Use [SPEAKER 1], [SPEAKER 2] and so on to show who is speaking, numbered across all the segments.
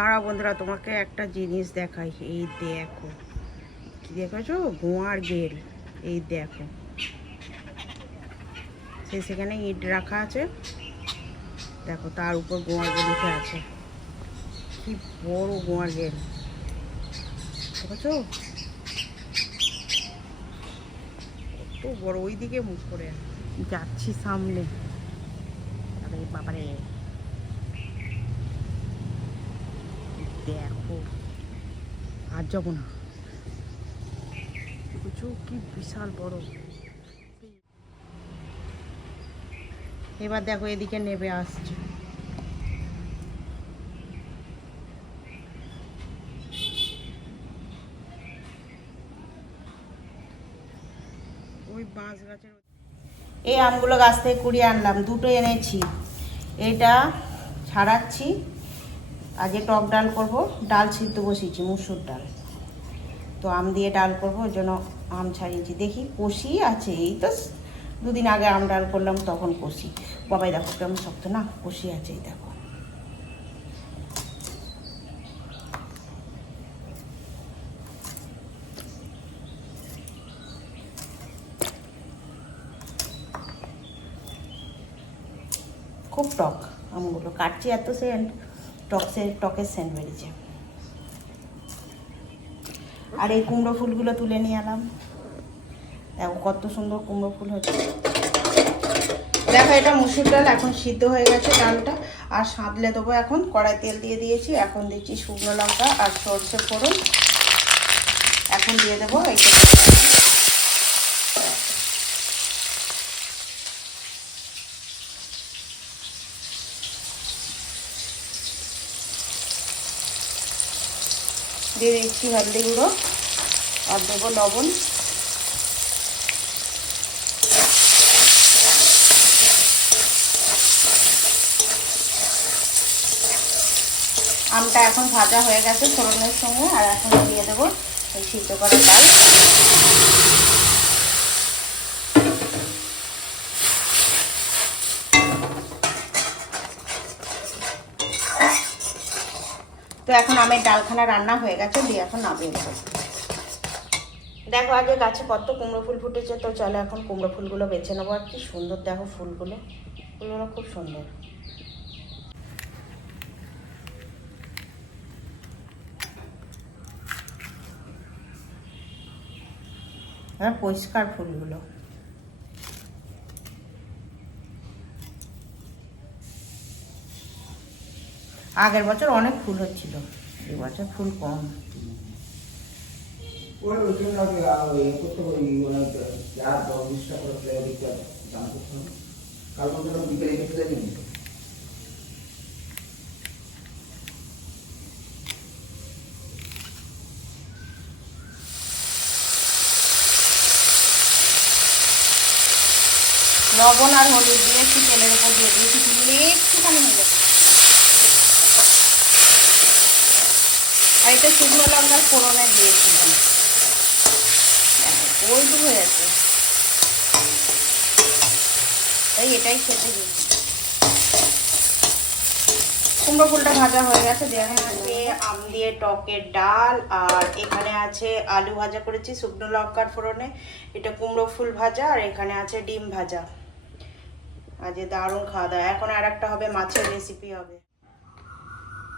[SPEAKER 1] তারা বন্ধুরা, তোমাকে একটা জিনিস দেখাই। এই দেখো। কি দেখেছ গোয়ার গেল এই দেখো। সে সেখানে ইট রাখা আছে। দেখো, তার উপর গোয়ার গেল উঠে আছে। কি বড় গোয়ার গেল দেখেছ কত বড়। ওইদিকে মুখ করে যাচ্ছি সামনে। বাবারে। দেখো। আর যাব না। বুঝছ কি বিশাল বড়। এবার দেখো এদিকে নেবে আসছে। এই আমগুলো গাছ থেকে কুড়িয়ে আনলাম। দুটো এনেছি। এটা ছাড়াচ্ছি। আজকে টক ডাল করব, ডাল সিদ্ধ বসিয়েছি, মুসুর ডাল। তো আম দিয়ে ডাল করব, ওই জন্য আম ছাড়িয়েছি। দেখি কষি আছে, এই তো দুদিন আগে আম ডাল করলাম, তখন কষি। বাবাই দেখো কেমন শক্ত, না, কষি আছে, এই দেখো। খুব টক আমগুলো, কাটছি এত সেন্ট। টক সে টকের সেন্ট বেরিয়েছে আর এই কুমড়ো ফুলগুলো তুলে নিয়ে এলাম। দেখো কত সুন্দর কুমড়ো ফুল হচ্ছে। দেখো এটা মুসুর ডাল, এখন সিদ্ধ হয়ে গেছে ডালটা। আর সাঁতলে দেবো এখন, কড়াই তেল দিয়ে দিয়েছি। এখন দিচ্ছি শুকনো লঙ্কা আর সর্ষে ফোড়ন। এখন দিয়ে দেবো এইটা দিয়ে দিচ্ছি হলদি গুঁড়ো আর দেবো লবণ। আমটা এখন ভাজা হয়ে গেছে ফোড়নের সঙ্গে, আর এখন দিয়ে দেবো এই সিদ্ধ করা ডাল তো এখন আমের ডালখানা রান্না হয়ে গেছে, দিয়ে এখন নামিয়ে দেবো দেখো, আগে গাছে কত কুমড়ো ফুল ফুটেছে, তো চলো এখন কুমড়ো ফুলগুলো বেছে নেব। আর কি সুন্দর দেখো ফুলগুলো ফুলগুলো খুব সুন্দর। হ্যাঁ পরিষ্কার ফুলগুলো। আগের বছর অনেক ফুল হচ্ছিল এবছর ফুল কম।
[SPEAKER 2] এই মানে।
[SPEAKER 1] লবণ আর হলুদ দিয়ে একটু তেলের উপর দিয়ে দিয়েছি একটুখানি হয়ে যাবে আর এটা শুকনো লঙ্কার ফোড়নে দিয়েছিলাম। দেখো, ওইটুকু হয়েছে তাই এটাই খেতে দিয়েছি। কুমড়ো ফুলটা ভাজা হয়ে গেছে দিয়ে এখানে আছে আম দিয়ে টকের ডাল আর এখানে আছে আলু ভাজা করেছি শুকনো লঙ্কার ফোড়নে। এটা কুমড়ো ফুল ভাজা আর এখানে আছে ডিম ভাজা। আজ দারুণ খাওয়া দাওয়া। এখন আর একটা হবে মাছের রেসিপি হবে।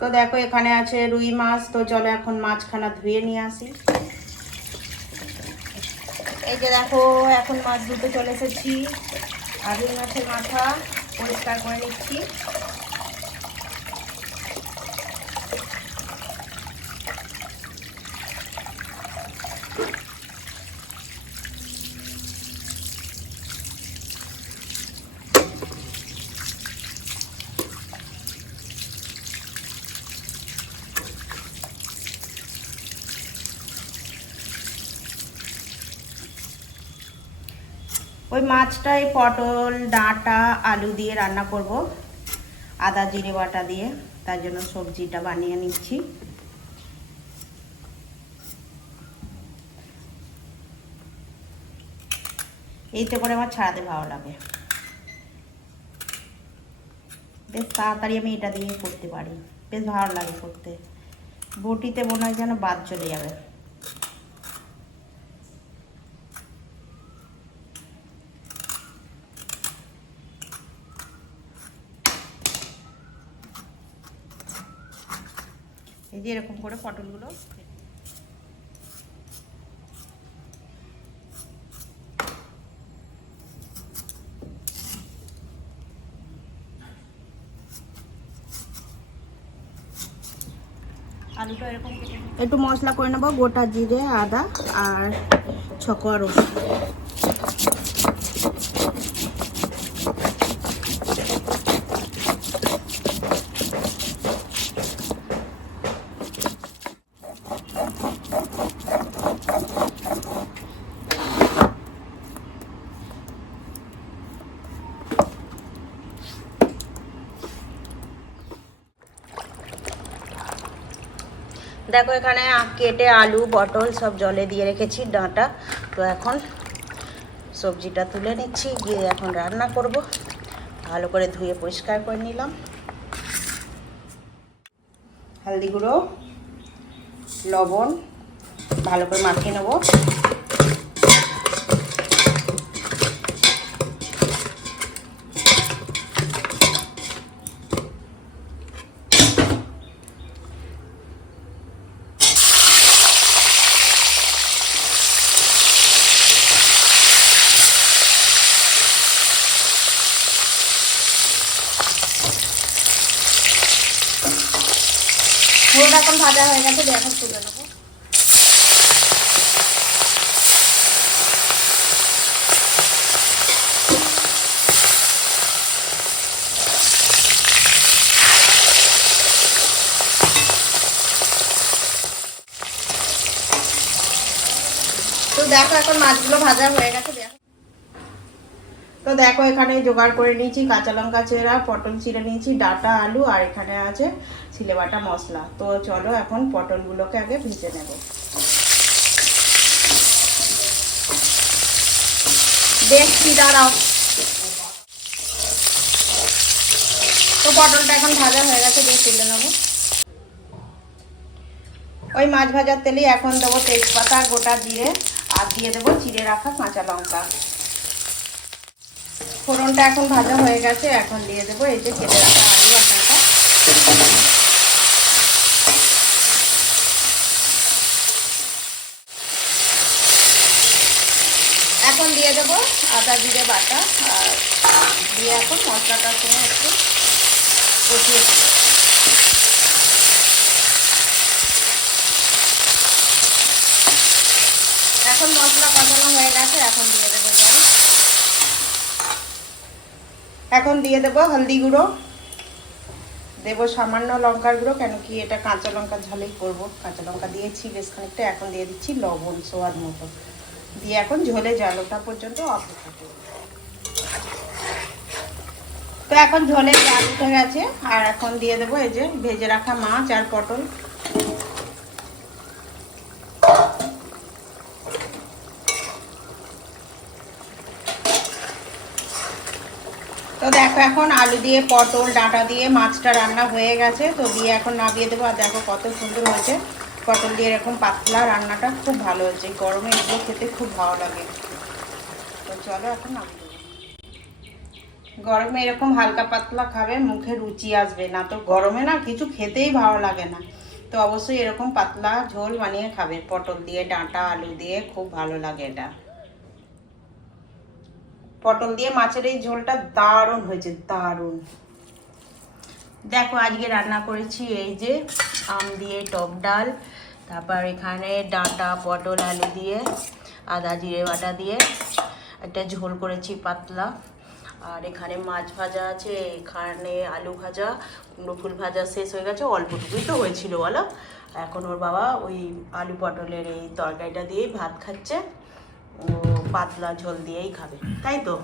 [SPEAKER 1] তো দেখো, এখানে আছে রুই মাছ। তো চলো এখন মাছখানা ধুয়ে নিয়ে আসি। এই যে দেখো, এখন মাছ দুটো চলে এসেছি। আর রুই মাছের মাথা পরিষ্কার করে নিচ্ছি। ওই মাছটাই পটল, ডাঁটা, আলু দিয়ে রান্না করব। আদা, জিরে, বাটা দিয়ে। তার জন্য সবজিটা বানিয়ে নিচ্ছি। এইতে করে আমার ছাড়াতে ভালো লাগে। বেশ তাড়াতাড়ি আমি এটা দিয়ে করতে পারি। বেশ ভালো লাগে করতে। বটিতে মনে হয় যেন বাদ চলে যাবে। যে এরকম করে পটলগুলো একটু মশলা করে নেব গোটা জিরে আদা আর ছকোয়া রসুন। দেখো এখানে কেটে আলু, পটল সব জলে দিয়ে রেখেছি, ডাঁটা। তো এখন সবজিটা তুলে নিচ্ছি, গিয়ে এখন রান্না করব। ভালো করে ধুয়ে পরিষ্কার করে নিলাম। হলদি গুঁড়ো লবণ, ভালো করে মাখিয়ে নেব। ঝোলটা এখন ভাজা হয়ে গেছে দিয়ে এখন তুলে নেব তো দেখো এখন মাছগুলো ভাজা হয়ে গেছে দেখো তো দেখো, এখানে জোগাড় করে নিয়েছি কাঁচা লঙ্কা চেরা, পটল চিড়ে নিয়েছি, ডাটা, আলু, আর এখানে আছে বাটা মশলা। তো চলো এখন পটলগুলোকে আগে ভেজে নেব। দেখছি দাঁড়াও। তো পটলটা এখন ভাজা হয়ে গেছে, দিয়ে তুলে নেব। ওই মাছ ভাজার তেলে এখন দেবো তেজপাতা, গোটা জিরে, আর দিয়ে দেবো চিড়ে রাখা কাঁচা লঙ্কা। ফোড়নটা এখন ভাজা হয়ে গেছে, এখন দিয়ে দেবো এই যে কেটে রাখা আলু আর এখন দিয়ে দেবো আদা জিরে বাটা, আর দিয়ে এখন মশলাটা সঙ্গে একটু কষিয়ে। এখন মশলা কষানো হয়ে গেছে, এখন দিয়ে দেবো জল এখন দিয়ে দেবো হলদি গুঁড়ো। দেবো সামান্য লঙ্কার গুঁড়ো, কেন কি এটা কাঁচা লঙ্কা ঝালেই করব। কাঁচা লঙ্কা দিয়েছি বেশ খানিকটা, এখন দিয়ে দিচ্ছি লবণ, সোয়াদ মতো। দিয়ে এখন ঝোলে জল ওঠা পর্যন্ত অপেক্ষা করব। তো এখন ঝোলে জাল উঠে গেছে, আর এখন দিয়ে দেবো এই যে ভেজে রাখা মাছ আর পটল। তো দেখো এখন আলু দিয়ে, পটল, ডাঁটা দিয়ে মাছটা রান্না হয়ে গেছে। তো দিয়ে এখন নামিয়ে দেবো। আর দেখো কত সুন্দর হয়েছে। পটল দিয়ে এরকম পাতলা রান্নাটা খুব ভালো হয়েছে। গরমে এগুলো খেতে খুব ভালো লাগে। তো চলো এখন নামিয়ে গরমে এরকম হালকা পাতলা খাবে, মুখে রুচি আসবে না। তো গরমে না কিছু খেতেই ভালো লাগে না। তো অবশ্যই এরকম পাতলা ঝোল বানিয়ে খাবে। পটল দিয়ে, ডাঁটা, আলু দিয়ে খুব ভালো লাগে এটা। পটল দিয়ে মাছের এই ঝোলটা দারুণ হয়েছে, দারুণ। দেখো, আজকে রান্না করেছি এই যে আম দিয়ে টক ডাল, তারপর এখানে ডাঁটা, পটল, আলু দিয়ে, আদা, জিরে বাটা দিয়ে একটা ঝোল করেছি পাতলা। আর এখানে মাছ ভাজা আছে, এখানে আলু ভাজা, কুমড়ো ফুল ভাজা শেষ হয়ে গেছে, অল্পটুকুই তো হয়েছিল বলো। এখন ওর বাবা ওই আলু পটলের এই তরকারিটা দিয়েই ভাত খাচ্ছে। ও পাতলা ঝোল দিয়েই খাবে তাই তো?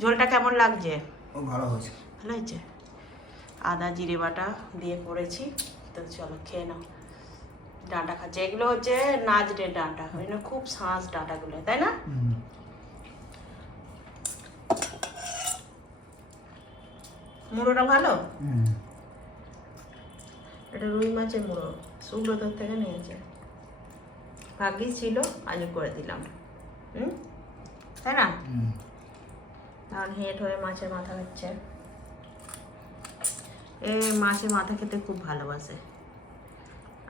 [SPEAKER 1] ঝোলটা কেমন লাগছে?
[SPEAKER 2] ও ভালো হয়েছে।
[SPEAKER 1] ভালো হয়েছে? আদা জিরে বাটা দিয়ে করেছি তো চলো খেয়ে নাও। ডাঁটা খাচ্ছে এগুলো হচ্ছে নাজরে ডাঁটা জন্য খুব শাঁস ডাঁটাগুলো তাই না? মুড়োটা ভালো? এটা রুই মাছের মুড়ো সুব্রতর থেকে নিয়েছে। ভাগ্যি ছিল আজও করে দিলাম। তাই না? আর হেঁট হয়ে মাছের মাথা খাচ্ছে। এ মাছের মাথা খেতে খুব ভালোবাসে।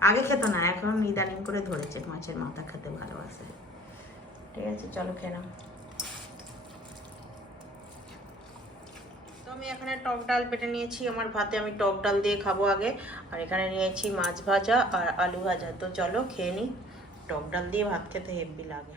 [SPEAKER 1] আগে খেত না এখন ইদানিং করে ধরেছে মাছের মাথা খেতে ভালোবাসে। ঠিক আছে চলো নাও। তো আমি এখানে টক ডাল পেটে নিয়েছি আমার ভাতে আমি টক ডাল দিয়ে খাব আগে। আর এখানে নিয়েছি মাছ ভাজা আর আলু ভাজা। তো চলো খেয়ে নিই টক ডাল দিয়ে ভাত খেতে হেব্বি লাগে।